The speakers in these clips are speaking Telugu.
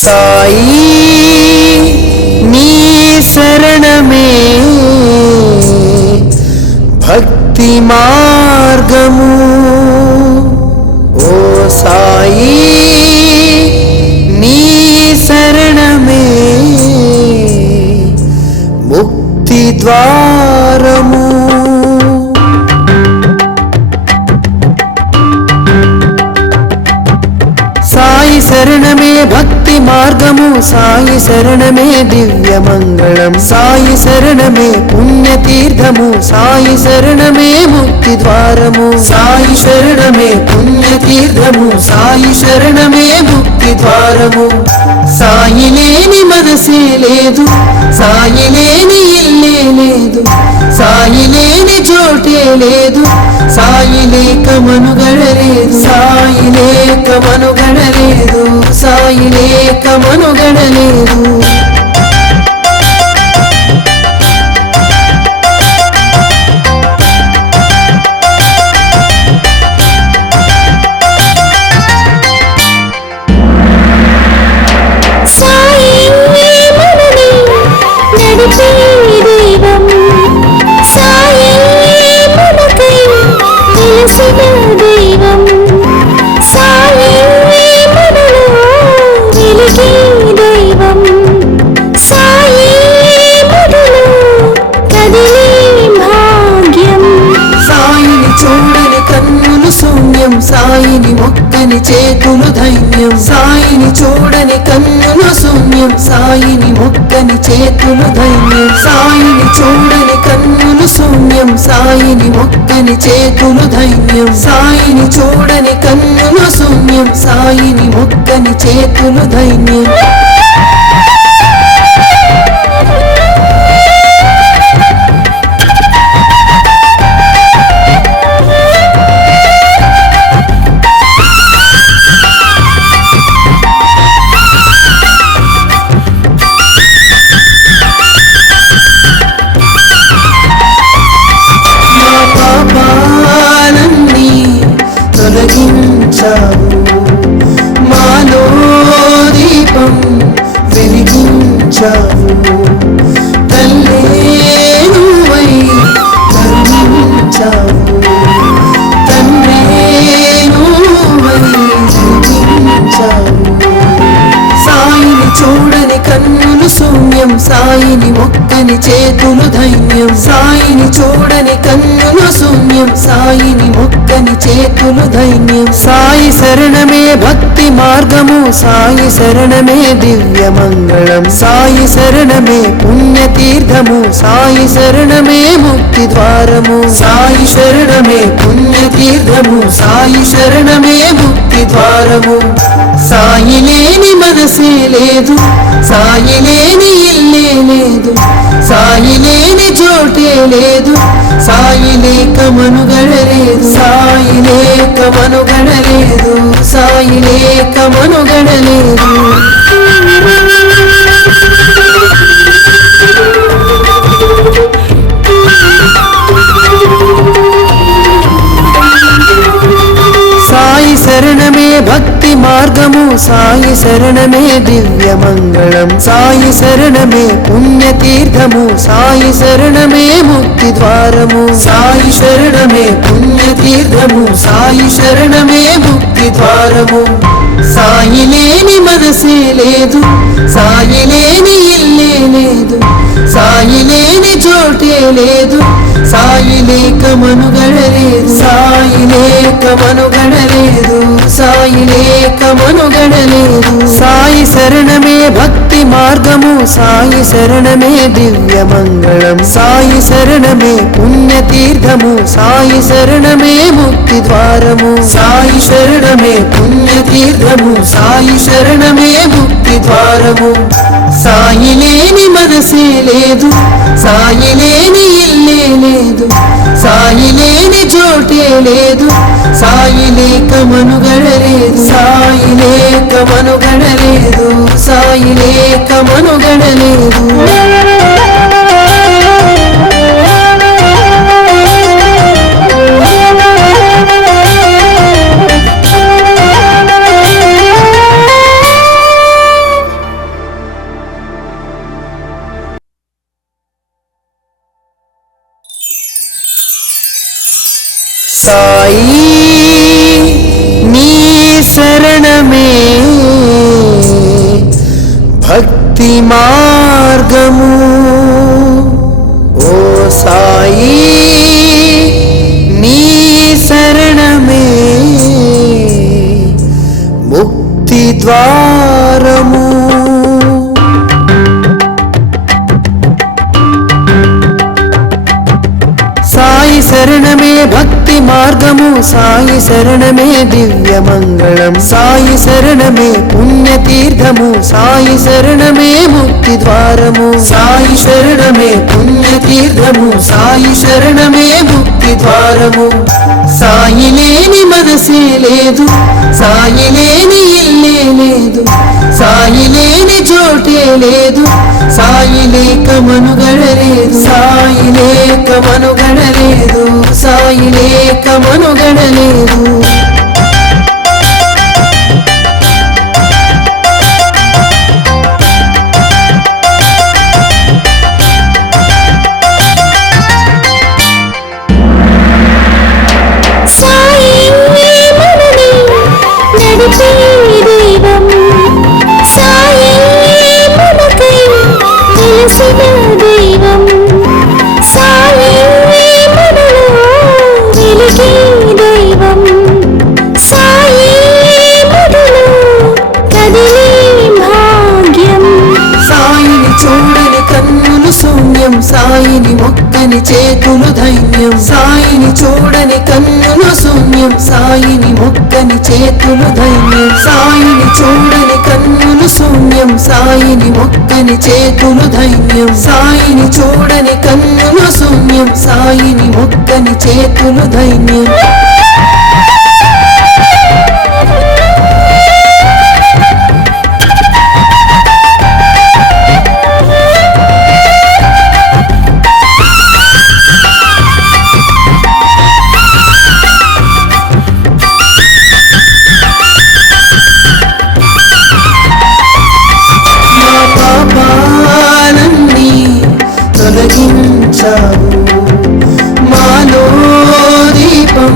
సాయి నీ శరణమే భక్తి మార్గము. ఓ సాయి నీ శరణమే ముక్తి ద్వారము. సాయి శరణమే భక్తి మార్గము, సాయి శరణమే దివ్య మంగళం, సాయి శరణమే పుణ్యతీర్థము, సాయి శరణమే ముక్తి ద్వారము. సాయి శరణమే పుణ్యతీర్థము, సాయి శరణమే ముక్తి ద్వారము. సాయి లేని మనసే లేదు, సాయి లేని ఇల్లే లేదు, సాయి లేని చోటే లేదు, సాయి లేక మనుగడ లేదు, సాయి లేక మనుగడ లేదు, సాయి లేక మనుగడ లేదు. సాయిని మొక్కని చేతులు ధైర్యం, సాయిని చూడని కన్నులు శూన్యం, సాయిని మొక్కని చేతులు ధైర్యం, సాయిని చూడని కన్నులు శూన్యం, సాయిని మొక్కని చేతులు ధైర్యం, సాయిని చూడని కన్నులు శూన్యం, సాయిని మొక్కని చేతులు ధైర్యం. మాలో దీపం వెలిగించావు, తల్లే నువ్వై కరుణించావు, తండ్రే నువ్వై జీవించావు. సాయిని చూడని కన్నులు శూన్యం, సాయిని మొక్కని చేతులు ధైర్యం, సాయిని చూడని కన్నులు శూన్యం, సాయిని మొక్కని చేతులు ధైర్యం. సాయి శరణమే భక్తి మార్గము, సాయి శరణమే దివ్య మంగళం, సాయి శరణమే పుణ్యతీర్థము, సాయి శరణమే ముక్తి ద్వారము. సాయి శరణమే పుణ్యతీర్థము, సాయి శరణమే ముక్తి ద్వారము. సాయి లేని మనసే లేదు, సాయి లేని ఇల్లే లేదు, సాయి లేని చోటే లేదు, సాయి లేక మనుగడ లేదు, సాయి లేక మనుగడ లేదు, సాయి లేక మనుగడ లేదు. సాయి శరణమే భక్తి మార్గము, సాయి శరణమే దివ్య మంగళం, సాయి శరణమే పుణ్యతీర్థము, సాయి శరణమే ముక్తి ద్వారము. సాయి శరణమే పుణ్యతీర్థము, సాయి శరణమే ముక్తి ద్వారము. సాయి లేని మనసే లేదు, సాయి లేని ఇల్లే లేదు, సాయి లేని చోటే లేదు, సాయి లేక మనుగడ లేదు, సాయి లేక మనుగడ లేదు, సాయి లేక మనుగడ లేదు. సాయి శరణమే భక్తి మార్గము, సాయి శరణమే దివ్య మంగళం, సాయి శరణమే పుణ్యతీర్థము, సాయి శరణమే ముక్తి ద్వారము. సాయి శరణమే పుణ్యతీర్థము, సాయి శరణమే ముక్తి ద్వారము. సాయి లేని మనసే లేదు, సాయి లేని ఇల్లే లేదు, సాయి లేని చోటే లేదు, సాయి లేక మనుగడ లేదు, సాయి లేక మనుగడ లేదు, సాయి లేక మనుగడ లేదు. సాయి నీ శరణమే భక్తి మార్గము, ఓ సాయి నీ శరణమే ముక్తి ద్వారము. సాయి శరణమే భక్తి మార్గము, సాయి శరణమే దివ్య మంగళం, సాయి శరణమే పుణ్యతీర్థము, సాయి శరణమే ముక్తి ద్వారము, సాయి శరణమే పుణ్యతీర్థము, సాయి శరణమే ముక్తి ద్వారము. సాయి లేని మనసే లేదు, సాయి లేని ఇల్లే లేదు, సాయి లేని చోటే లేదు, సాయి లేక మనుగడ లేదు, సాయి లేక మనుగడ లేదు, సాయి లేక మనుగడ లేదు. సాయిని మొక్కని చేతులు ధైర్యం, సాయిని చూడని కన్నులు శూన్యం, సాయిని మొక్కని చేతులు ధైర్యం, సాయిని చూడని కన్నులు శూన్యం, సాయిని మొక్కని చేతులు ధైర్యం, సాయిని చూడని కన్నులు శూన్యం, సాయిని మొక్కని చేతులు ధైర్యం. మాలో దీపం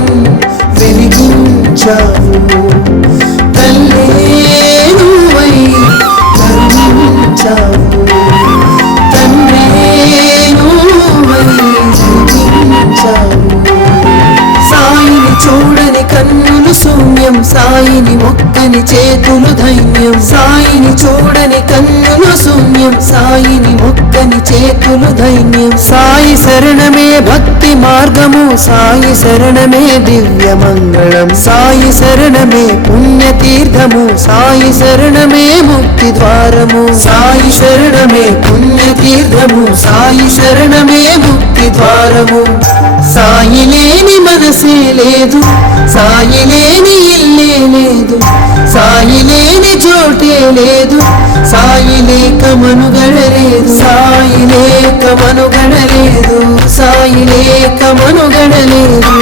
వెలిగించావు, తల్లే నువ్వై కరుణించావు, తండ్రే నువ్వై జీవించావు. సాయిని చూడని కన్నులు శూన్యం, సాయిని మొక్కని చేతులు ధైర్యం, సాయిని చూడని కన్నులు శూన్యం, సాయిని మొక్కని చేతులు ధైర్యం. సాయి శరణమే భక్తి మార్గము, సాయి శరణమే దివ్య మంగళం, సాయి శరణమే పుణ్యతీర్థము, సాయి శరణమే ముక్తి ద్వారము, సాయి శరణమే పుణ్యతీర్థము, సాయి శరణమే ముక్తి ద్వారము. సాయి లేని మనసే లేదు, సాయి లేని ఇల్లే లేదు, సాయి లేని చోటే లేదు, సాయి లేక మనుగడ లేదు, సాయి లేక మనుగడ లేదు, సాయి లేక మనుగడ లేదు.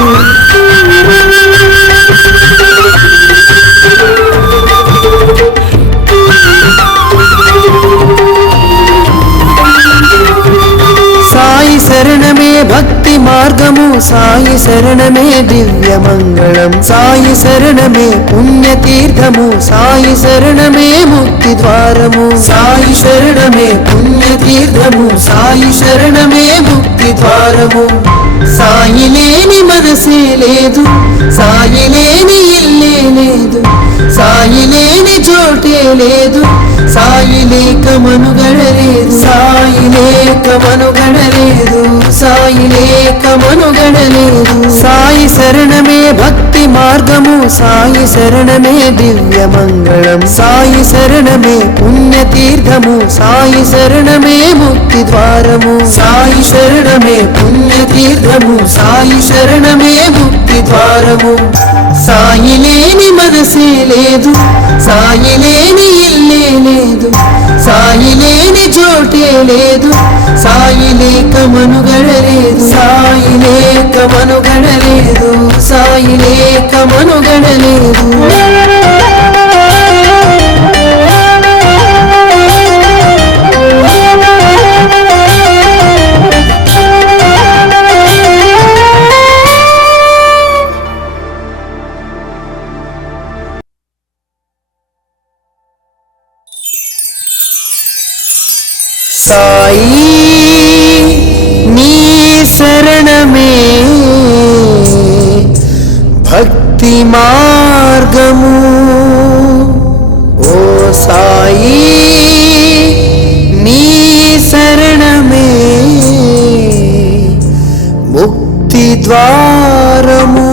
సాయి శరణమే భక్తి మార్గము, సాయి శరణమే దివ్య మంగళం, సాయి శరణమే పుణ్యతీర్థము, సాయి శరణమే ముక్తి ద్వారము, సాయి శరణమే పుణ్యతీర్థము, సాయి శరణమే ముక్తి ద్వారము. సాయి లేని మనసే లేదు, సాయి లేని ఇల్లే లేదు, సాయి లేని చోటే లేదు, సాయి లేక మనుగడ లేదు, సాయి లేక మనుగడ లేదు, సాయి లేక మనుగడ లేదు. సాయి శరణమే భక్తి మార్గము, సాయి శరణమే దివ్య మంగళం, సాయి శరణమే పుణ్యతీర్థము, సాయి శరణమే ముక్తి ద్వారము, సాయి శరణమే పుణ్యతీర్థము, సాయి శరణమే ముక్తి ద్వారము. సాయి లేని మనసే లేదు, సాయి లేని ఇల్లే లేదు, సాయి లేని చోటే లేదు, సాయి లేక మనుగడ లేదు, సాయి లేక మనుగడ లేదు, సాయి లేక మనుగడ లేదు. సాయి నీ శరణమే భక్తి మార్గము, ఓ సాయి నీ శరణమే ముక్తి ద్వారము.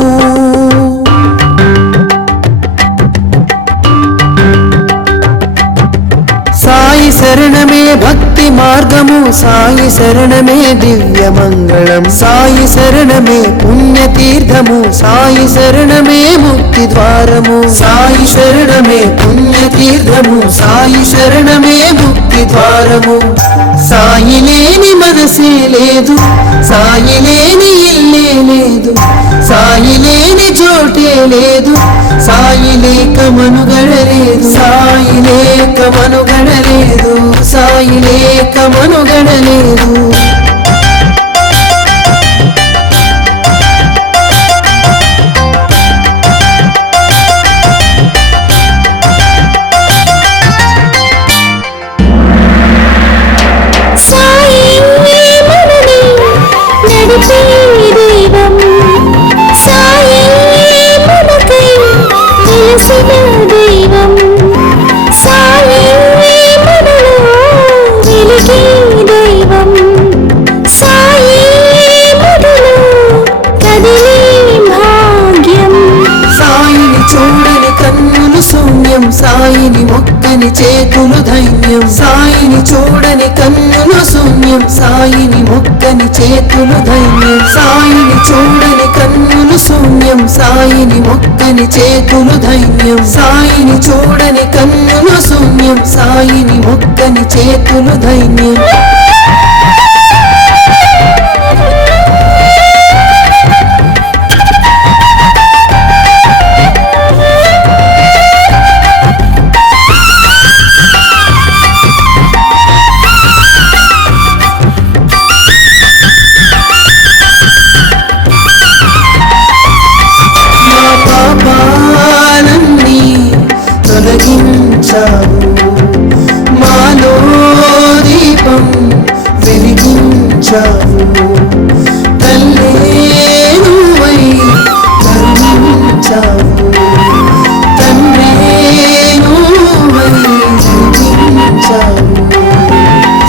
సాయి శరణమే భక్తి మార్గము, సాయి శరణమే దివ్య మంగళం, సాయి శరణమే పుణ్యతీర్థము, సాయి శరణమే ముక్తి ద్వారము, సాయి శరణమే పుణ్యతీర్థము, సాయి శరణమే ముక్తి ద్వారము. సాయి లేని మనసే లేదు, సాయి లేని ఇల్లే లేదు, సాయి లేని చోటే లేదు, సాయి లేక మనుగడలేదు, సాయి లేక మనుగడలేదు, సాయి లేక మనుగడలేదు. సాయిని మొక్కని చేతులు ధైర్యం, సాయిని చూడని కన్నులు శూన్యం, సాయిని మొక్కని చేతులు ధైర్యం, సాయిని చూడని కన్నులు శూన్యం, సాయిని మొక్కని చేతులు ధైర్యం, సాయిని చూడని కన్నులు శూన్యం, సాయిని మొక్కని చేతులు ధైర్యం. మాలో దీపం వెలిగించావు, తల్లే నువ్వై కరుణించావు, తండ్రే నువ్వై జీవించావు.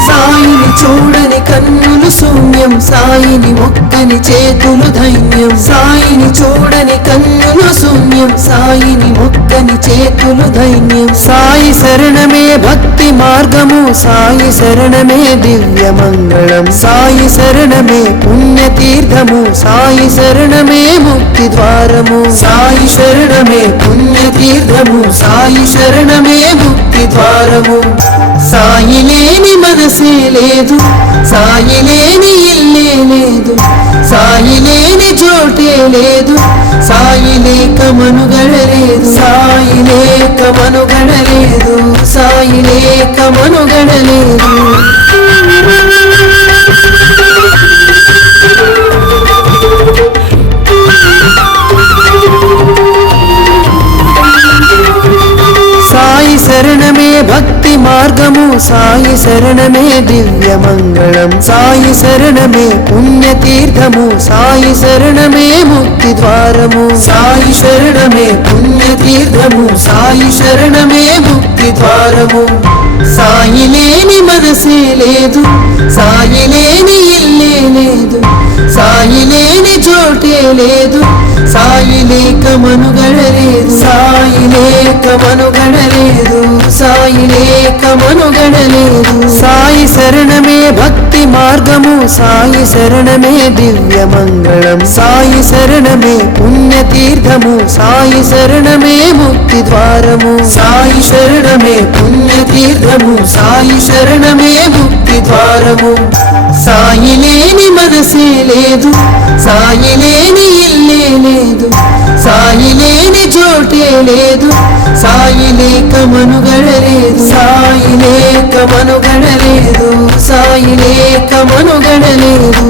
సాయిని చూడని కన్నులు శూన్యం, సాయిని మొక్కని చేతులు ధైర్యం, సాయిని చూడని కన్నులు శూన్యం, సాయిని మొక్కని చేతులు ధైర్యం. సాయి శరణమే భక్తి మార్గము, సాయి శరణమే దివ్య మంగళం, సాయి శరణమే పుణ్యతీర్థము, సాయి శరణమే ముక్తి ద్వారము, సాయి శరణమే పుణ్యతీర్థము, సాయి శరణమే ముక్తి ద్వారము. సాయి లేని మనసే లేదు, సాయి లేని ఇల్లే లేదు, సాయి లేని చోటే లేదు, సాయి లేక మనుగడలేదు, సాయి లేక మనుగడలేదు, సాయి లేక మనుగడలేదు. సాయి శరణమే భక్తి మార్గము, సాయి శరణమే దివ్య మంగళం, సాయి శరణమే పుణ్యతీర్థము, సాయి శరణమే ముక్తి ద్వారము, సాయి శరణమే పుణ్యతీర్థము, సాయి శరణమే ముక్తి ద్వారము. సాయి లేని మనసే లేదు, సాయి లేని ఇల్లే లేదు, సాయి లేని చోటే లేదు, సాయి లేక మనుగడలేదు, సాయి లేక మనుగడలేదు, సాయి లేక మనుగడలేదు. సాయి శరణమే భక్తి మార్గము, సాయి శరణమే దివ్య మంగళం, సాయి శరణమే పుణ్యతీర్థము, సాయి శరణమే ముక్తి ద్వారము, సాయి శరణమే పుణ్యతీర్థము, సాయి శరణమే ముక్తి ద్వారము. సాయి లేని మనసే లేదు, సాయి లేని ఇల్లే లేదు, సాయి లేని చోటే లేదు, సాయి లేక మనుగడలేదు, సాయి లేక మనుగడలేదు, సాయి లేక మనుగడలేదు.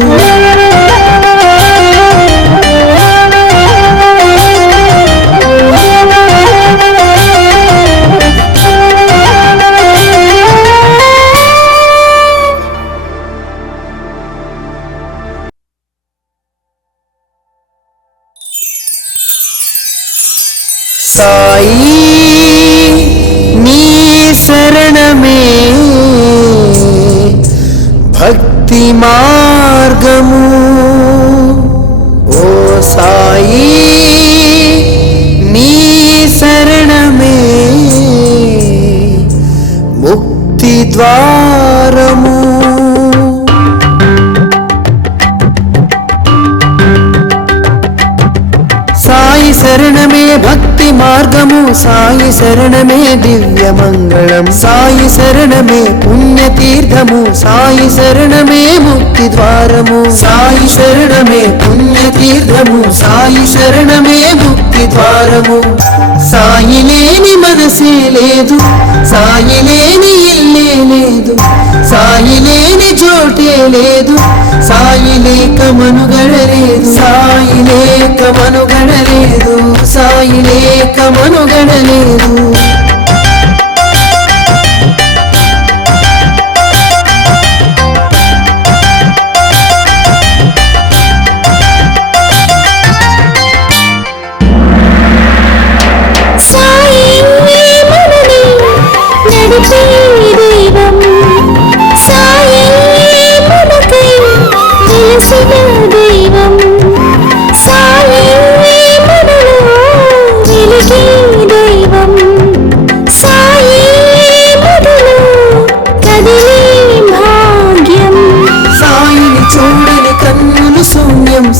సాయి నీ శరణమే భక్తి మార్గము, ఓ సాయి నీ శరణమే ముక్తి ద్వారము. సాయి శరణమే భక్తి మార్గము, సాయి శరణమే దివ్య మంగళం, సాయి శరణమే పుణ్యతీర్థము, సాయి శరణమే ముక్తి ద్వారము, సాయి శరణమే పుణ్యతీర్థము, సాయి శరణమే ముక్తి ద్వారము. సాయి లేని మనసే లేదు, సాయి లేని ఇల్లే లేదు, సాయి లేని చోటే లేదు, సాయి లేక మనుగడ లేదు, సాయి లేక మనుగడ లేదు, సాయి లేక మనుగడ లేదు.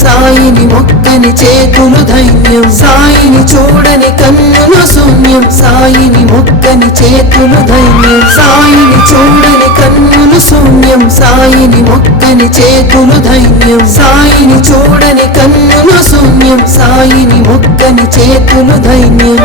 సాయిని మొక్కని చేతులు ధైర్యం, సాయిని చూడని కన్నులు శూన్యం, సాయిని మొక్కని చేతులు ధైర్యం, సాయిని చూడని కన్నులు శూన్యం, సాయిని మొక్కని చేతులు ధైర్యం, సాయిని చూడని కన్నులు శూన్యం, సాయిని మొక్కని చేతులు ధైర్యం.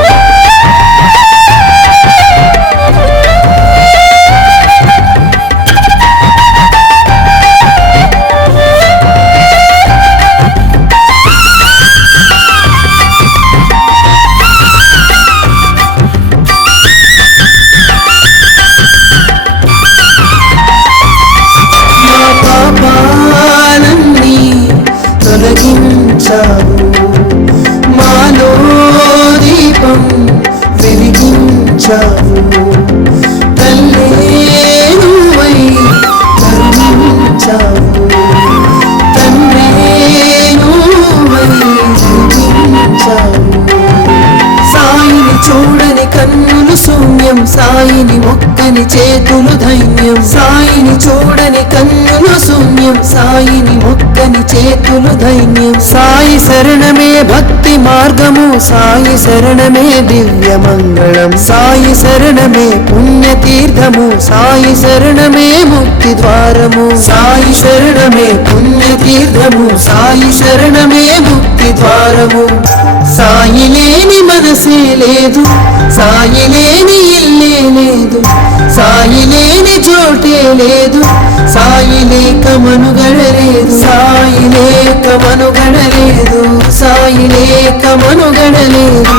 మాలో దీపం వెలిగించావు, తల్లే నువ్వై కరుణించావు, తండ్రే నువ్వై జీవించావు. సాయిని చూడని కన్నులు శూన్యం, సాయిని మొక్కని చేతులు ధైర్యం, సాయిని చూడని కన్నులు శూన్యం, సాయిని మొక్కని చేతులు ధైర్యం. సాయి శరణమే భక్తి మార్గము, సాయి శరణమే దివ్య మంగళం, సాయి శరణమే పుణ్యతీర్థము, సాయి శరణమే ముక్తి ద్వారము, సాయి శరణమే పుణ్యతీర్థము, సాయి శరణమే ముక్తి ద్వారము. సాయి లేని మనసే లేదు, సాయి లేని ఇల్లే లేదు, సాయి లేని చోటే లేదు, సాయి లేక మనుగడ లేదు, సాయి లేక మనుగడ లేదు, సాయి లేక మనుగడ లేదు.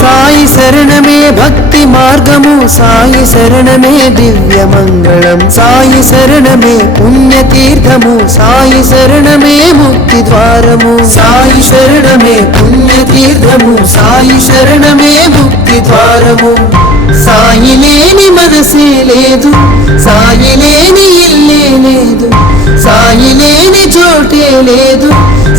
సాయి శరణమే భక్తి మార్గము, సాయి శరణమే దివ్య మంగళం, సాయి శరణమే పుణ్యతీర్థము, సాయి శరణమే ముక్తి ద్వారము, సాయి శరణమే పుణ్యతీర్థము, సాయి శరణమే ముక్తి ద్వారము. సాయి లేని మనసే లేదు, సాయి లేని ఇల్లే లేదు, సాయి లేని చోటే లేదు,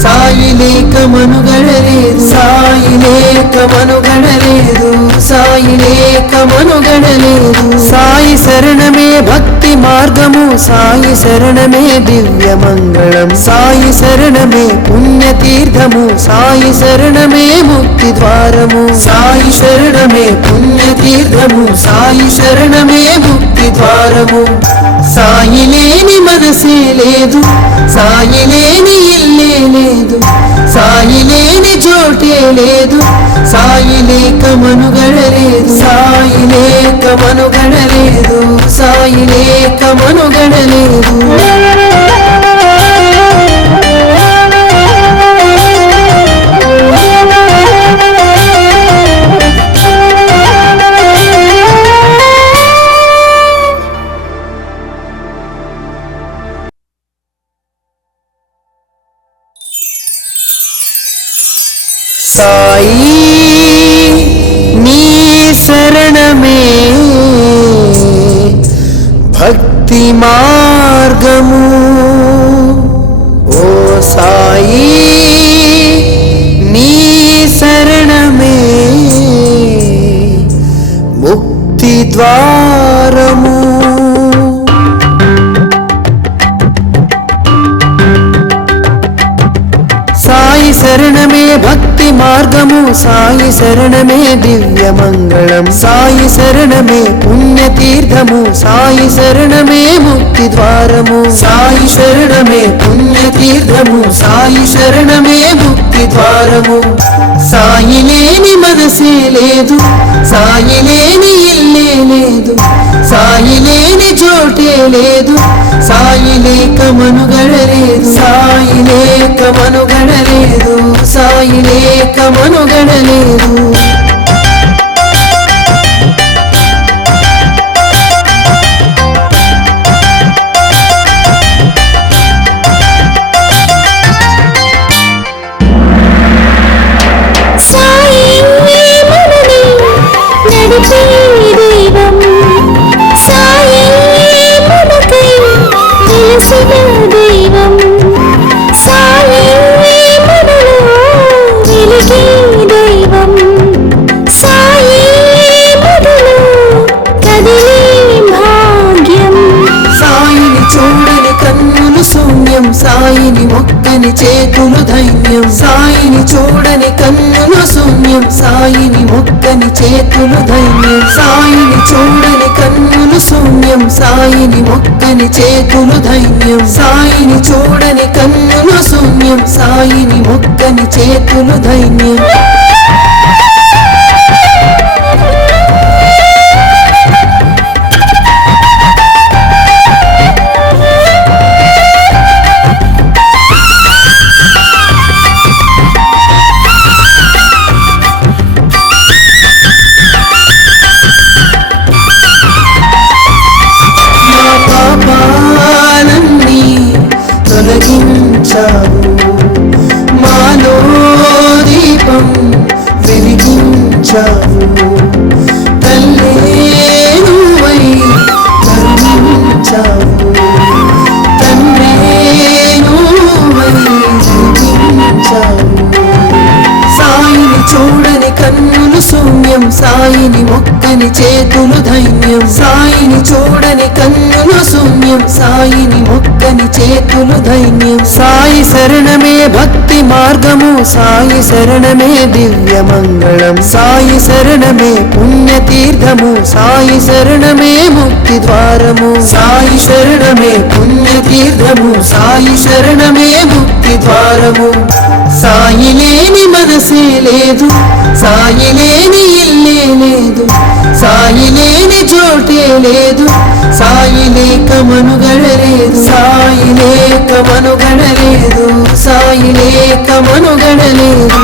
సాయి లేక మనుగడ లేదు, సాయి లేక మనుగడ లేదు, సాయి లేక మనుగడ లేదు. సాయి శరణమే భక్తి మార్గము, సాయి శరణమే దివ్య మంగళం, సాయి శరణమే పుణ్యతీర్థము, సాయి శరణమే ముక్తి ద్వారము, సాయి శరణమే పుణ్యతీర్థము, సాయి శరణమే ముక్తి ద్వారము. సాయి లేని మనసే లేదు, సాయి లేని ఇల్లే లేదు, సాయి లేని చోటే లేదు, సాయి లేక మనుగడ లేదు, సాయి లేక మనుగడ లేదు, సాయి లేక మనుగడ లేదు. సాయి నీ శరణమే భక్తి మార్గము. ఓ సాయి నీ శరణమే ముక్తి ద్వారము. సాయి శరణమే భక్తి మార్గము, సాయి శరణమే దివ్య మంగళం, సాయి శరణమే పుణ్యతీర్థము, సాయి శరణమే ముక్తి ద్వారము. సాయి శరణమే పుణ్యతీర్థము, సాయి శరణమే ముక్తి ద్వారము. సాయి లేని మనసే లేదు, సాయి లేని ఇల్లే లేదు, సాయి లేని చోటే లేదు, సాయి లేక మనుగడలేదు, సాయి లేక మనుగడలేదు, సాయి లేక మనుగడలేదు. సాయిని మొక్కని చేతులు ధైర్యం, సాయిని చూడని కన్నులు శూన్యం, సాయిని మొక్కని చేతులు ధైర్యం, సాయిని చూడని కన్నులు శూన్యం, సాయిని మొక్కని చేతులు ధైర్యం, సాయిని చూడని కన్నులు శూన్యం, సాయిని మొక్కని చేతులు ధైర్యం. మాలో దీపం వెలిగించావు, తల్లే నువ్వై కరుణించావు, తండ్రే నువ్వై జీవించావు. సాయిని చూడని కన్నులు శూన్యం, సాయిని మొక్కని చేతులు ధైర్యం, సాయిని చూడని కన్నులు శూన్యం, సాయిని మొక్కని చేతులు ధైర్యం. సాయి శరణమే భక్తి మార్గము, సాయి శరణమే దివ్య మంగళం, సాయి శరణమే పుణ్యతీర్థము, సాయి శరణమే ముక్తి ద్వారము. సాయి శరణమే పుణ్యతీర్థము, సాయి శరణమే ముక్తి ద్వారము. సాయి లేని మనసే లేదు, సాయి లేని ఇల్లే లేదు, సాయి లేని చోటే లేదు, సాయి లేక మనుగడలేదు, సాయి లేక మనుగడలేదు, సాయి లేక మనుగడలేదు.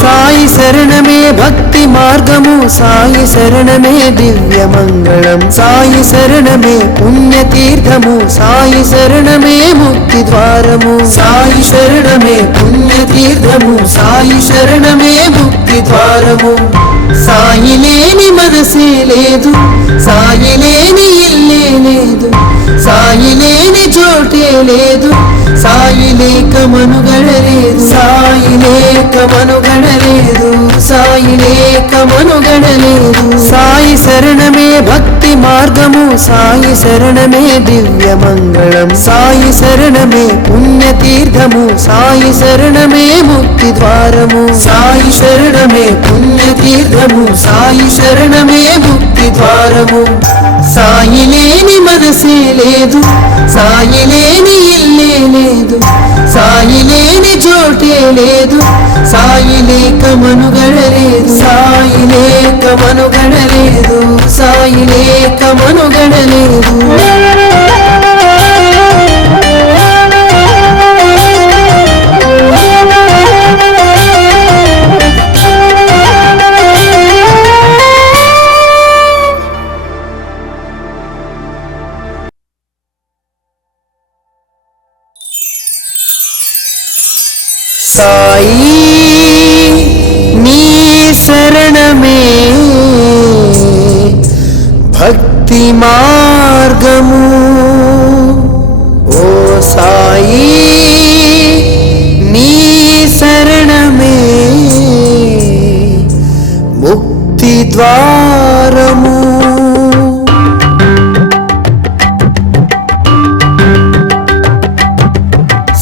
సాయి శరణమే భక్తి మార్గము, సాయి శరణమే దివ్య మంగళం, సాయి శరణమే పుణ్యతీర్థము, సాయి శరణమే ముక్తి ద్వారము. సాయి శరణమే పుణ్యతీర్థము, సాయి శరణమే ముక్తి ద్వారము. సాయి లేని మనసే లేదు, సాయి లేని ఇల్లే లేదు, సాయి లేని చోటే లేదు, సాయి లేక మనుగడలేదు, సాయి లేక మనుగడలేదు, సాయి లేక మనుగడలేదు. సాయి శరణమే భక్తి మార్గము, సాయి శరణమే దివ్య మంగళం, సాయి శరణమే పుణ్యతీర్థము, సాయి శరణమే ముక్తి ద్వారము. సాయి శరణమే పుణ్యతీర్థము, సాయి శరణమే ముక్తి ద్వారము. సాయి లేని మనసే లేదు, సాయి లేని ఇల్లే లేదు, సాయి లేని చోటే లేదు, సాయి లేక మనుగడలేదు, సాయి లేక మనుగడలేదు, సాయి లేక మనుగడలేదు. సాయి నీ శరణమే భక్తి మార్గము, ఓ సాయి నీ శరణమే ముక్తి ద్వారము.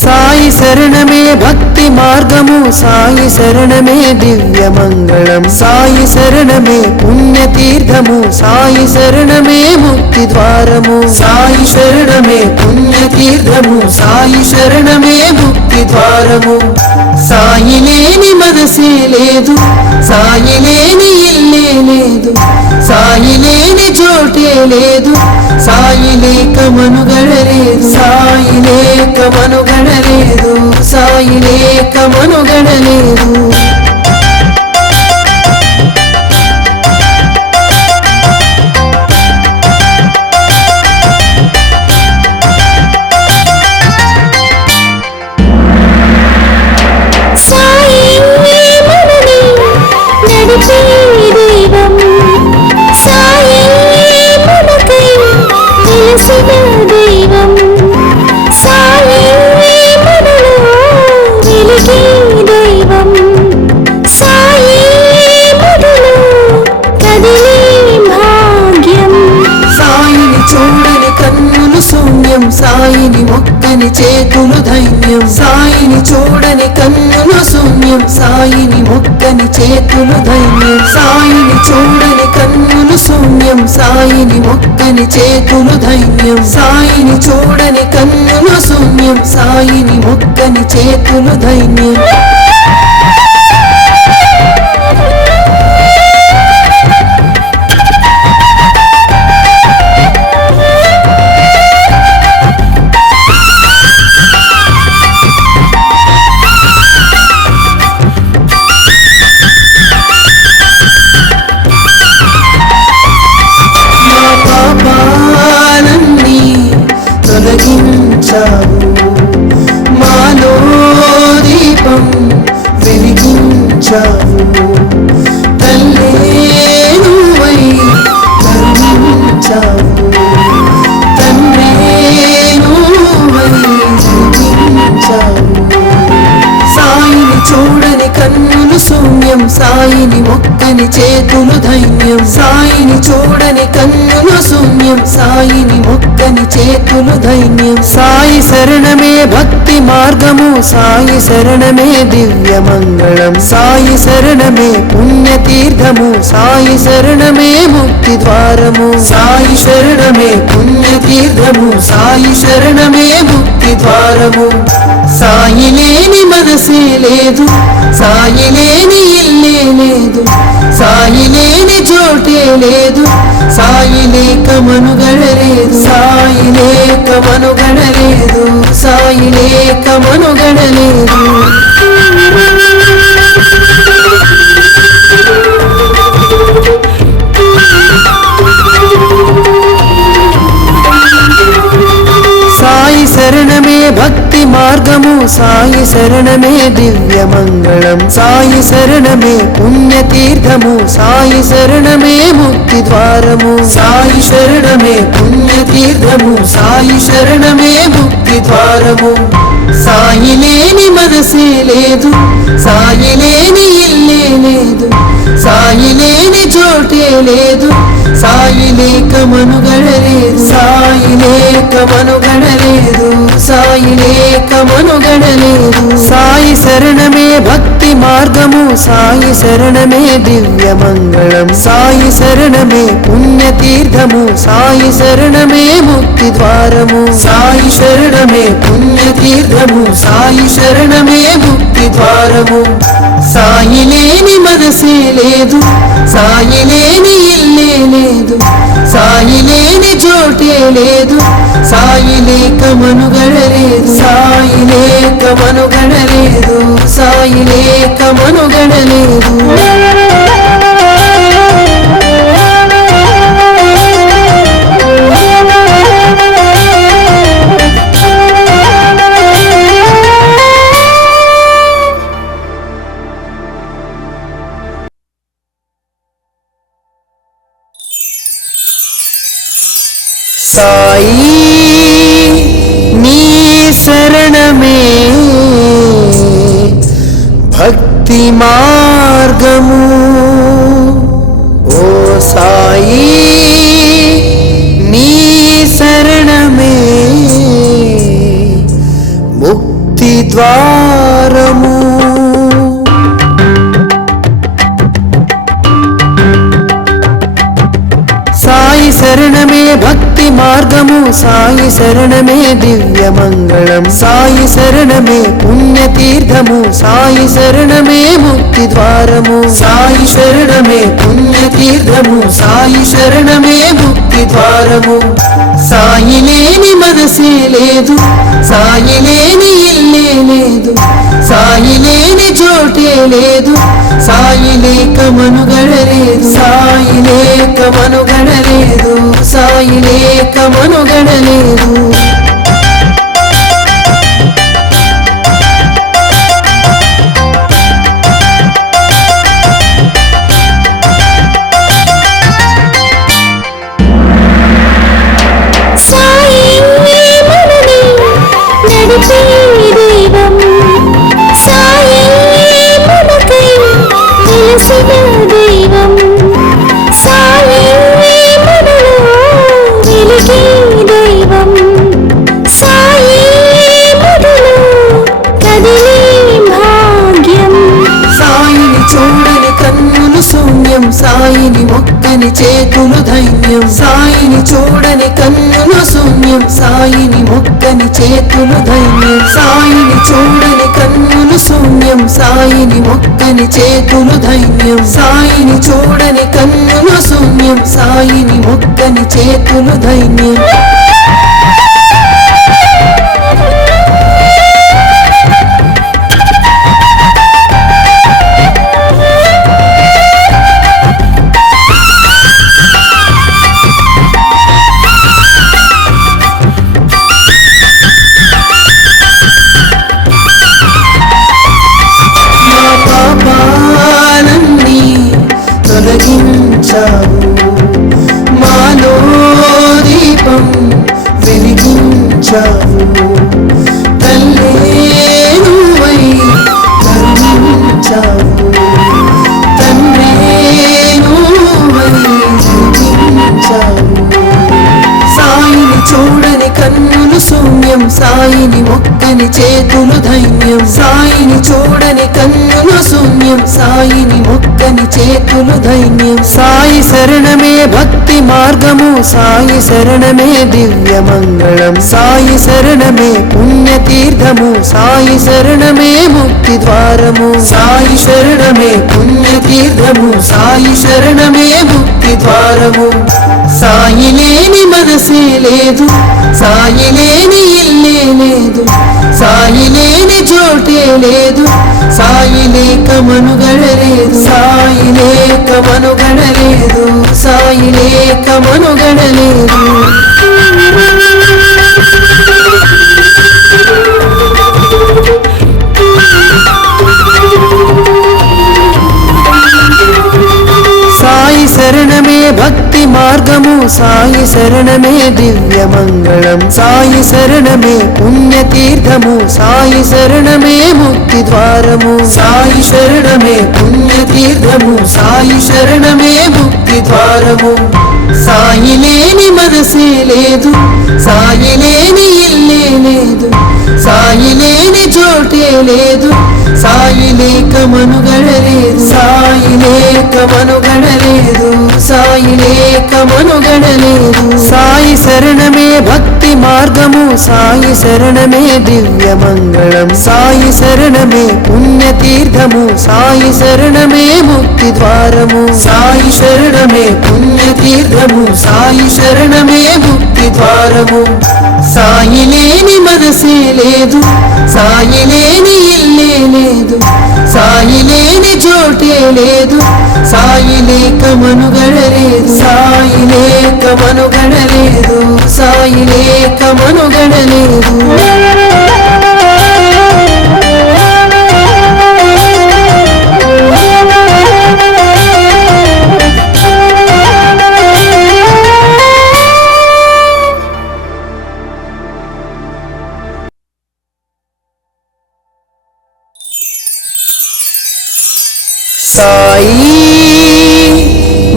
సాయి శరణమే భక్తి మార్గము, సాయి శరణమే దివ్య మంగళం, సాయి శరణమే పుణ్యతీర్థము, సాయి శరణమే ముక్తి ద్వారము, సాయి శరణమే పుణ్యతీర్థము, సాయి శరణమే ముక్తి ద్వారము. సాయి లేని మనసే లేదు, సాయి లేని ఇల్లే లేదు, సాయి లేని చోటే లేదు, సాయి లేక మనుగడలేదు, సాయి లేక మనుగడలేదు, సాయి లేక మనుగడలేదు. సాయిని మొక్కని చేతులు ధైర్యం, సాయిని చూడని కన్నులు శూన్యం, సాయిని మొక్కని చేతులు ధైర్యం, సాయిని చూడని కన్నులు శూన్యం, సాయిని మొక్కని చేతులు ధైర్యం, సాయిని చూడని కన్నులు శూన్యం, సాయిని మొక్కని చేతులు ధైర్యం. మాలో దీపం వెలిగించావు, తల్లే నువ్వై కరుణించావు, తండ్రే నువ్వై జీవించావు. సాయిని చూడని కన్నులు శూన్యం, సాయిని మొక్కని చేతులు ధైర్యం, సాయిని చూడని కన్నులు శూన్యం, సాయిని మొక్కని చేతులు ధైర్యం. సాయి శరణమే భక్తి మార్గము, సాయి శరణమే దివ్య మంగళం, సాయి శరణమే పుణ్యతీర్థము, సాయి శరణమే ముక్తి ద్వారము, సాయి శరణమే పుణ్యతీర్థము, సాయి శరణమే ముక్తి ద్వారము. సాయి లేని మనసే లేదు, సాయి లేని ఇల్లే లేదు, సాయి లేని చోటే లేదు, సాయి లేక మనుగడలేదు, సాయి లేక మనుగడలేదు, సాయి లేక మనుగడలేదు. సాయి శరణమే భక్తి మార్గము, సాయి శరణమే దివ్య మంగళం, సాయి శరణమే పుణ్యతీర్థము, సాయి శరణమే ముక్తి ద్వారము, సాయి శరణమే పుణ్యతీర్థము, సాయి శరణమే ముక్తి ద్వారము. సాయి లేని మనసే లేదు, సాయి లేని ఇల్లే లేదు, సాయి లేని చోటే లేదు, సాయి లేక మనుగడలేదు, సాయి లేక మనుగడలేదు, సాయి లేక మనుగడలేదు. సాయి శరణమే భక్తి మార్గము, సాయి శరణమే దివ్య మంగళం, సాయి శరణమే పుణ్యతీర్థము, సాయి శరణమే ముక్తి ద్వారము, సాయి శరణమే పుణ్యతీర్థము, సాయి శరణమే ముక్తి ద్వారము. సాయి లేని మనసే లేదు, సాయి లేని ఇల్లే లేదు, సాయి లేని చోటే లేదు, సాయి లేక మనుగడలేదు, సాయి లేక మనుగడలేదు, సాయి లేక మనుగడలేదు. సాయి నీ శరణమే భక్తి మార్గము. ఓ సాయి నీ శరణమే ముక్తి ద్వారము. సాయి శరణమే భక్తి మార్గము, సాయి శరణమే దివ్య మంగళం, సాయి శరణమే పుణ్యతీర్థము, సాయి శరణమే ముక్తి ద్వారము, సాయి శరణమే పుణ్యతీర్థము, సాయి శరణమే ముక్తి ద్వారము. సాయి లేని మనసే లేదు, సాయి లేని ఇల్లే లేదు, సాయి లేని చోటే లేదు, సాయి లేక మనుగడలేదు, సాయి లేక మనుగడలేదు, సాయి లేక మనుగడలేదు. సాయిని మొక్కని చేతులు ధైర్యం, సాయిని చూడని కన్నులు శూన్యం, సాయిని మొక్కని చేతులు ధైర్యం, సాయిని చూడని కన్నులు శూన్యం, సాయిని మొక్కని చేతులు ధైర్యం, సాయిని చూడని కన్నులు శూన్యం, సాయిని మొక్కని చేతులు ధైర్యం. మాలో దీపం వెలిగించావు, తల్లే నువ్వై కరుణించావు, తండ్రే నువ్వై జీవించావు. సాయిని చూడని కన్నులు శూన్యం, సాయిని మొక్కని చేతులు ధైర్యం, సాయిని చూడని కన్నులు శూన్యం, సాయిని మొక్కని చేతులు ధైర్యం. సాయి శరణమే భక్తి మార్గము, సాయి శరణమే దివ్య మంగళం, సాయి శరణమే పుణ్యతీర్థము, సాయి శరణమే ముక్తి ద్వారము, సాయి శరణమే పుణ్యతీర్థము, సాయి శరణమే ముక్తి ద్వారము. సాయి లేని మనసే లేదు, సాయి లేని ఇల్లే లేదు, సాయి లేని చోటే లేదు, సాయి లేక మనుగడలేదు, సాయి లేక మనుగడలేదు, సాయి లేక మనుగడలేదు. సాయి శరణమే భక్తి మార్గము, సాయి శరణమే దివ్య మంగళం, సాయి శరణమే పుణ్యతీర్థము, సాయి శరణమే ముక్తి ద్వారము, సాయి శరణమే పుణ్యతీర్థము, సాయి శరణమే ముక్తి ద్వారము. సాయి లేని మనసే లేదు, సాయి లేని ఇల్లే లేదు, సాయి లేని చోటే లేదు, సాయి లేక మనుగడలేదు, సాయి లేక మనుగడలేదు, సాయి లేక మనుగడలేదు. సాయి శరణమే భక్తి మార్గము, సాయి శరణమే దివ్య మంగళం, సాయి శరణమే పుణ్యతీర్థము, సాయి శరణమే ముక్తి ద్వారము, సాయి శరణమే పుణ్యతీర్థము, సాయి శరణమే ముక్తి ద్వారము. సాయి లేని మనసే లేదు, సాయి లేని ఇల్లే లేదు, సాయి లేని చోటే లేదు, సాయి లేక మనుగడలేదు, సాయి లేక మనుగడలేదు, సాయి లేక మనుగడలేదు. సాయి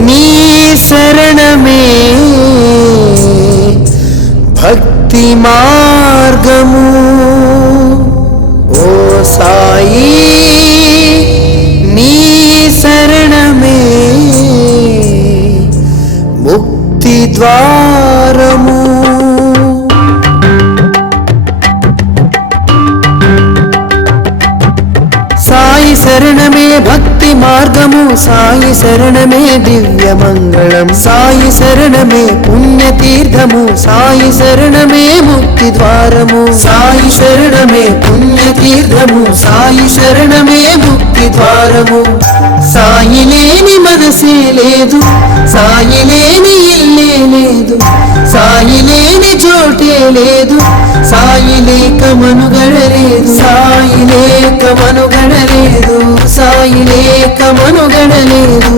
నీ శరణమే భక్తి మార్గము, ఓ సాయి నీ శరణమే ముక్తి ద్వారము. సాయి శరణమే భక్తి మార్గము, సాయి శరణమే దివ్య మంగళం, సాయి శరణమే పుణ్యతీర్థము, సాయి శరణమే ముక్తి ద్వారము, సాయి శరణమే పుణ్యతీర్థము, సాయి శరణమే ముక్తి ద్వారము. సాయి లేని మనసే లేదు, సాయి లేని ఇల్లే లేదు, సాయి లేని చోటే లేదు, సాయి లేక మనుగడలేదు, సాయి లేక మనుగడలేదు, సాయి లేక మనుగడలేదు.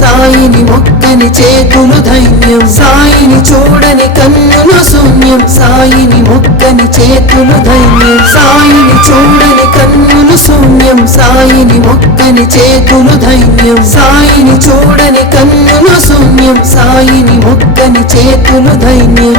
సాయిని మొక్కని చేతులు ధైర్యం, సాయిని చూడని కన్నులు శూన్యం, సాయిని మొక్కని చేతులు ధైర్యం, సాయిని చూడని కన్నులు శూన్యం, సాయిని మొక్కని చేతులు ధైర్యం, సాయిని చూడని కన్నులు శూన్యం, సాయిని మొక్కని చేతులు ధైర్యం.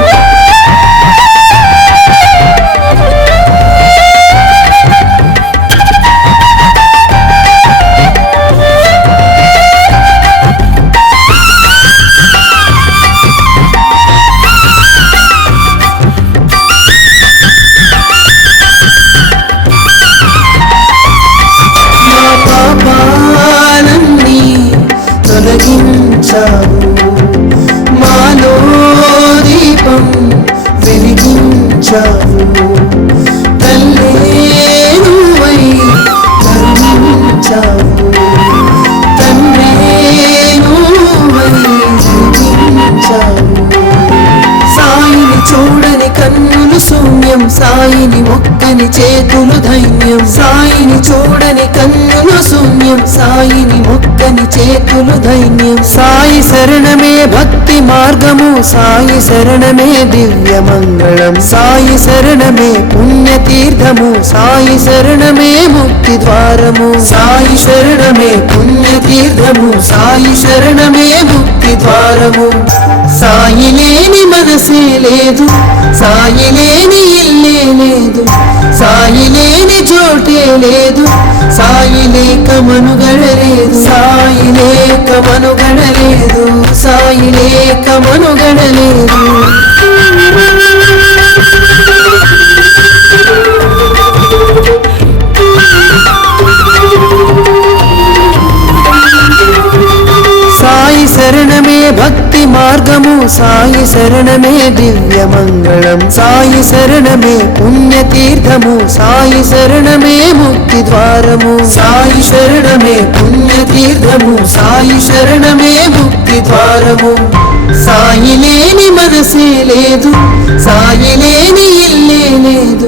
మాలో దీపం వెలిగించావు, తల్లే నువ్వై కరుణించావు, తండ్రే నువ్వై జీవించావు. సాయిని చూడని కన్నులు శూన్యం, సాయిని మొక్కని చేతులు ధైర్యం, సాయిని చూడని కన్నులు శూన్యం, సాయిని మొక్కని చేతులు ధైర్యం. సాయి శరణమే భక్తి మార్గము, సాయి శరణమే దివ్య మంగళం, సాయి శరణమే పుణ్యతీర్థము, సాయి శరణమే ముక్తి ద్వారము, సాయి శరణమే పుణ్యతీర్థము, సాయి శరణమే ముక్తి ద్వారము. సాయి లేని మనసే లేదు, సాయి లేని ఇల్లే లేదు, సాయి లేని చోటే లేదు, సాయి లేక మనుగడలేదు, సాయి లేక మనుగడలేదు, సాయి లేక మనుగడలేదు. సాయి శరణమే భక్తి మార్గము, సాయి శరణమే దివ్య మంగళం, సాయి శరణమే పుణ్యతీర్థము, సాయి శరణమే ముక్తి ద్వారము, సాయి శరణమే పుణ్యతీర్థము, సాయి శరణమే ముక్తి ద్వారము. సాయి లేని మనసే లేదు, సాయి లేని ఇల్లే లేదు,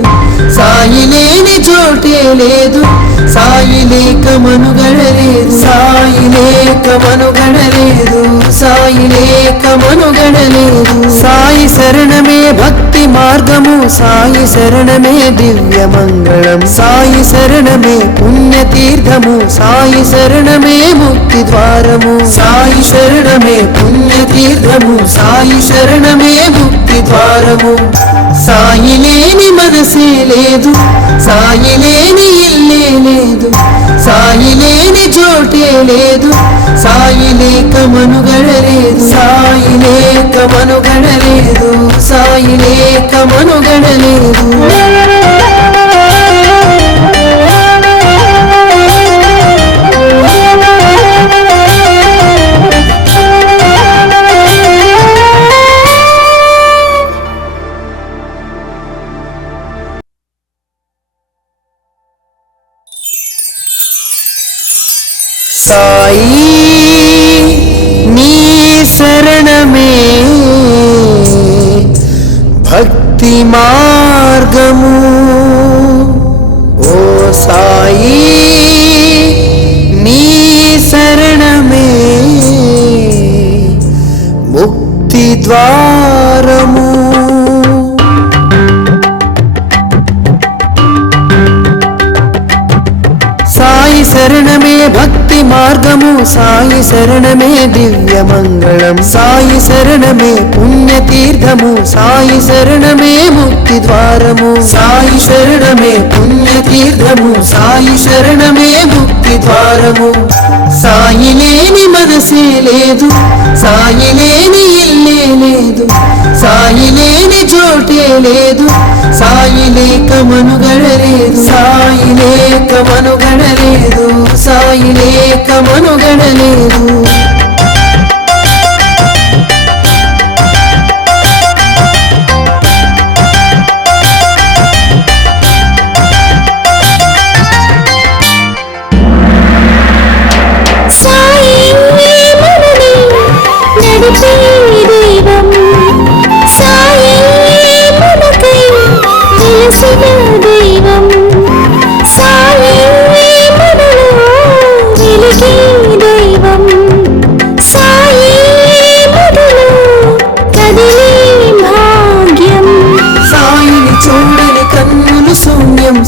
సాయి లేని చోటే లేదు, సాయి లేక మనుగడలేదు, సాయి లేక మనుగడలేదు, సాయి లేక మనుగడలేదు. సాయి శరణమే భక్తి మార్గము, సాయి శరణమే దివ్య మంగళం, సాయి శరణమే పుణ్యతీర్థము, సాయి శరణమే ముక్తి ద్వారము, సాయి శరణమే పుణ్యతీర్థము, సాయి శరణమే ముక్తి ద్వారము. సాయి లేని మనసే లేదు, సాయి లేని ఇల్లే లేదు, సాయి లేని చోటే లేదు, సాయి లేక మనుగడలేదు, సాయి లేక మనుగడలేదు, సాయి లేక మనుగడలేదు. సాయి నీ శరణమే భక్తి మార్గము. ఓ సాయి నీ శరణమే ముక్తి ద్వారము. సాయి శరణమే భక్తి మార్గము, సాయి శరణమే దివ్య మంగళం, సాయి శరణమే పుణ్యతీర్థము, సాయి శరణమే ముక్తి ద్వారము, సాయి శరణమే పుణ్యతీర్థము, సాయి శరణమే ముక్తి ద్వారము. సాయి లేని మనసే లేదు, సాయి లేని ఇల్లే లేదు, సాయి లేని చోటే లేదు, సాయి లేక మనుగడ లేదు, సాయి లేక మనుగడ లేదు, సాయి లేక మనుగడ లేదు.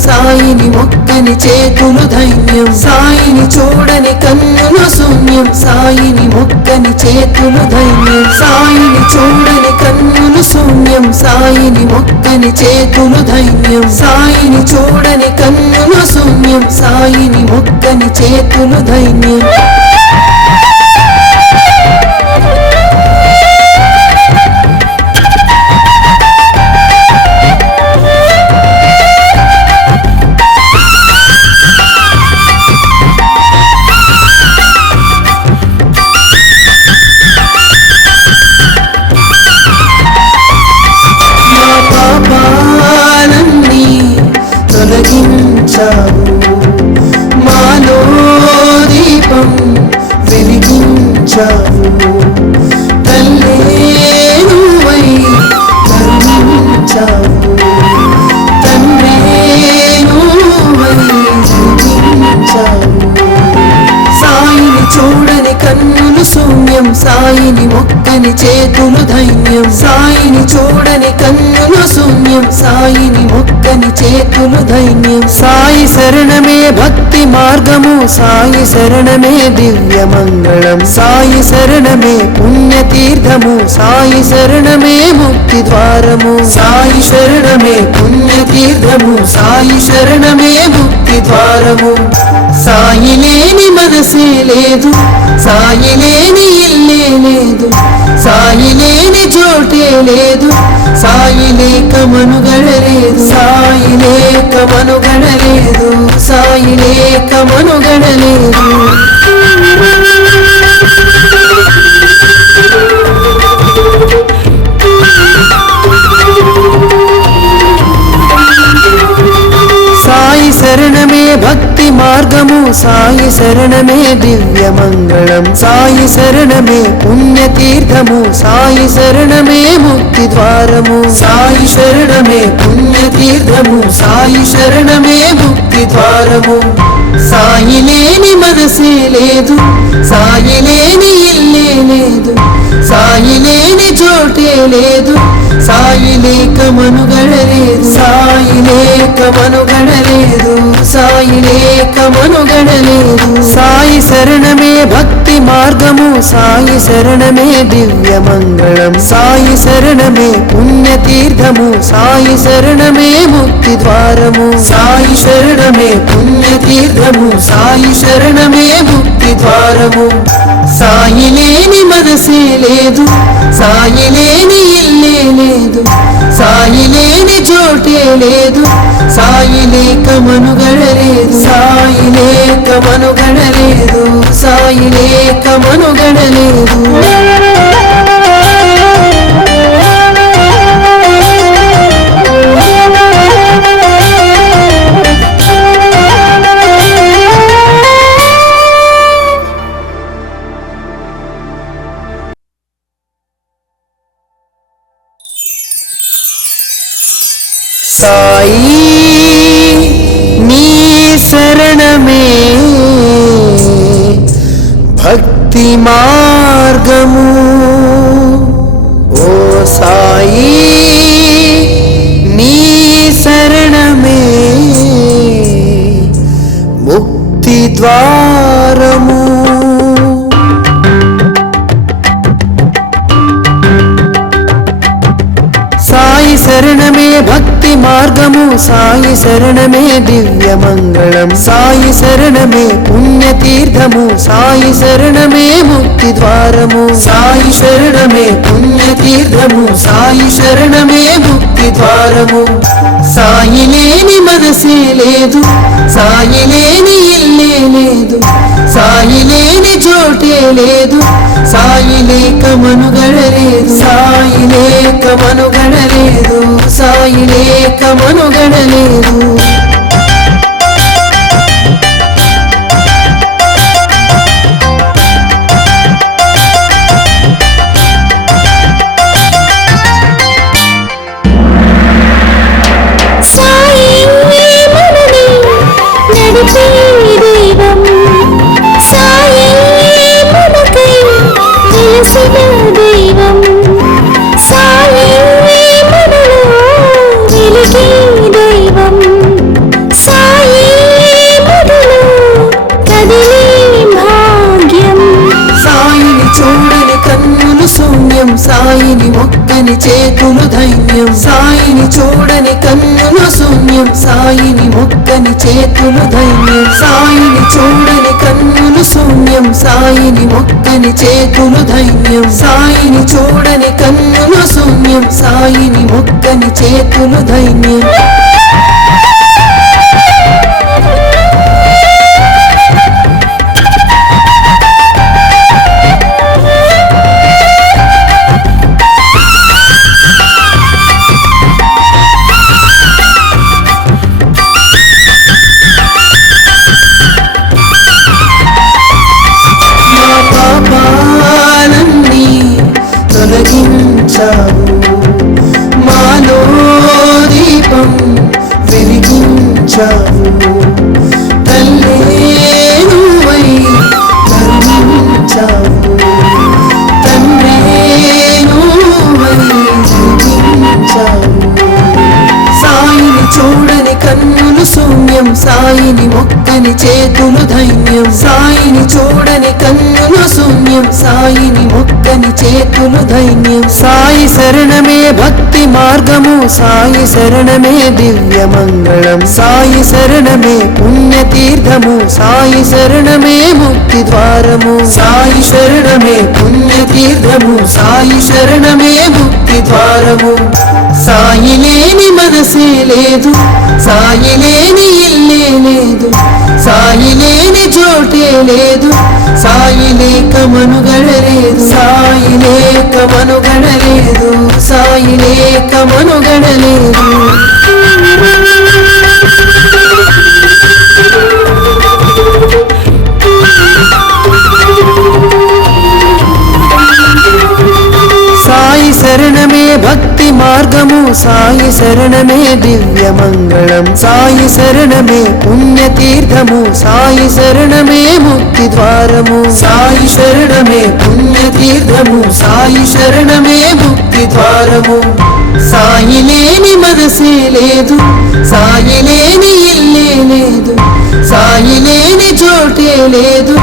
సాయిని మొక్కని చేతులు ధైర్యం, సాయిని చూడని కన్నులు శూన్యం, సాయిని మొక్కని చేతులు ధైర్యం, సాయిని చూడని కన్నులు శూన్యం, సాయిని మొక్కని చేతులు ధైర్యం, సాయిని చూడని కన్నులు శూన్యం, సాయిని మొక్కని చేతులు ధైర్యం. మాలో దీపం వెలిగించావు, తల్లే నువ్వై కరుణించావు, తండ్రే నువ్వై జీవించావు. సాయిని చూడని కన్నులు శూన్యం, సాయిని మొక్కని చేతులు ధైర్యం, సాయిని చూడని కన్నులు శూన్యం, సాయిని మొక్కని చేతులు ధైర్యం. సాయి శరణమే భక్తి మార్గము, సాయి శరణమే దివ్య మంగళం, సాయి శరణమే పుణ్యతీర్థము, సాయి శరణమే ముక్తి ద్వారము, సాయి శరణమే పుణ్యతీర్థము, సాయి శరణమే ముక్తి ద్వారము. సాయి లేని మనసే లేదు, సాయి లేని ఇల్లే లేదు, సాయి లేని చోటే లేదు, సాయి లేక మనుగడ లేదు, సాయి లేక మనుగడ లేదు, సాయి లేక మనుగడ లేదు. సాయి శరణమే భక్తి మార్గము, సాయి శరణమే దివ్య మంగళం, సాయి శరణమే పుణ్యతీర్థము, సాయి శరణమే ముక్తి ద్వారము, సాయి శరణమే పుణ్యతీర్థము, సాయి శరణమే ముక్తి ద్వారము. సాయి లేని మనసే లేదు, సాయి లేని ఇల్లే లేదు, సాయి లేని చోటే లేదు, సాయి లేక మనుగడ లేదు, సాయి లేక మనుగడ లేదు, సాయి లేక మనుగడ లేదు. సాయి శరణమే భక్తి మార్గము, సాయి శరణమే దివ్య మంగళం, సాయి శరణమే పుణ్యతీర్థము, సాయి శరణమే ముక్తి ద్వారము, సాయి శరణమే పుణ్యతీర్థము, సాయి శరణమే ముక్తి ద్వారము. సాయి లేని మనసే లేదు, సాయి లేని ఇల్లే లేదు, సాయి లేని చోటే లేదు, సాయి లేక మనుగడ లేదు, సాయి లేక మనుగడ లేదు, సాయి లేక మనుగడ లేదు. సాయి నీ శరణమే భక్తి మార్గము. ఓ సాయి నీ శరణమే ముక్తి ద్వారము. సాయి శరణమే భక్తి మార్గము, సాయి శరణమే దివ్య మంగళం, సాయి శరణమే పుణ్యతీర్థము, సాయి శరణమే ముక్తి ద్వారము. సాయి శరణమే పుణ్యతీర్థము, సాయి శరణమే ముక్తి ద్వారము. సాయి లేని మనసే లేదు, సాయి లేని ఇల్లే లేదు, సాయి లేని చోటే లేదు, సాయి లేక మనుగడ లేదు, సాయి లేక మనుగడ లేదు, సాయి లేక మనుగడ లేదు. సాయిని మొక్కని చేతులు ధైర్యం, సాయిని చూడని కన్నులు శూన్యం, సాయిని మొక్కని చేతులు ధైర్యం, సాయిని చూడని కన్నులు శూన్యం, సాయిని మొక్కని చేతులు ధైర్యం, సాయిని చూడని కన్నులు శూన్యం, సాయిని మొక్కని చేతులు ధైర్యం. మాలో దీపం వెలిగించావు, తల్లే నువ్వై కరుణించావు, తండ్రే నువ్వై జీవించావు. సాయిని చూడని కన్నులు శూన్యం, సాయిని మొక్కని చేతులు ధైర్యం, సాయిని చూడని కన్నులు శూన్యం, సాయిని మొక్కని చేతులు ధైర్యం. సాయి శరణమే భక్తి మార్గము, సాయి శరణమే దివ్య మంగళం, సాయి శరణమే పుణ్యతీర్థము, సాయి శరణమే ముక్తి ద్వారము. సాయి శరణమే పుణ్యతీర్థము, సాయి శరణమే ముక్తి ద్వారము. సాయి లేని మనసే లేదు, సాయి లేని ఇల్లే లేదు, సాయి లేని చోటే లేదు, సాయి లేక మనుగడ లేదు, సాయి లేక మనుగడ లేదు, సాయి లేక మనుగడ లేదు. సాయి శరణమే భక్తి మార్గము, సాయి శరణమే దివ్య మంగళం, సాయి శరణమే పుణ్యతీర్థము, సాయి శరణమే ముక్తి ద్వారము. సాయి శరణమే పుణ్యతీర్థము, సాయి శరణమే ముక్తి ద్వారము. సాయి లేని మనసే లేదు, సాయి లేని ఇల్లే లేదు, సాయి లేని చోటే లేదు,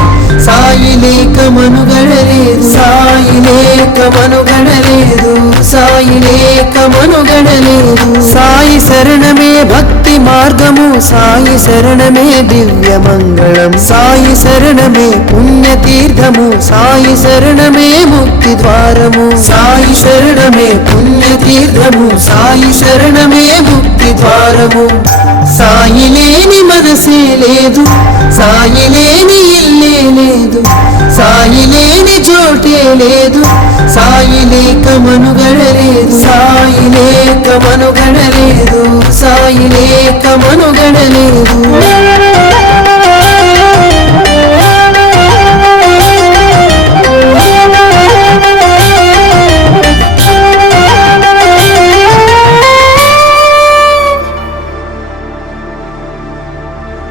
సాయి లేక మనుగడ లేదు, సాయి లేక మనుగడ లేదు, సాయి లేక మనుగడ లేదు. సాయి శరణమే భక్తి మార్గము, సాయి శరణమే దివ్య మంగళం, సాయి శరణమే పుణ్యతీర్థము, సాయి శరణమే ముక్తి ద్వారము. సాయి శరణమే పుణ్యతీర్థము, సాయి శరణమే ముక్తి ద్వారము. సాయి లేని మనసే లేదు, సాయి లేని ఇల్లే లేదు, సాయి లేని చోటే లేదు, సాయి లేక మనుగడ లేదు, సాయి లేక మనుగడ లేదు, సాయి లేక మనుగడ లేదు.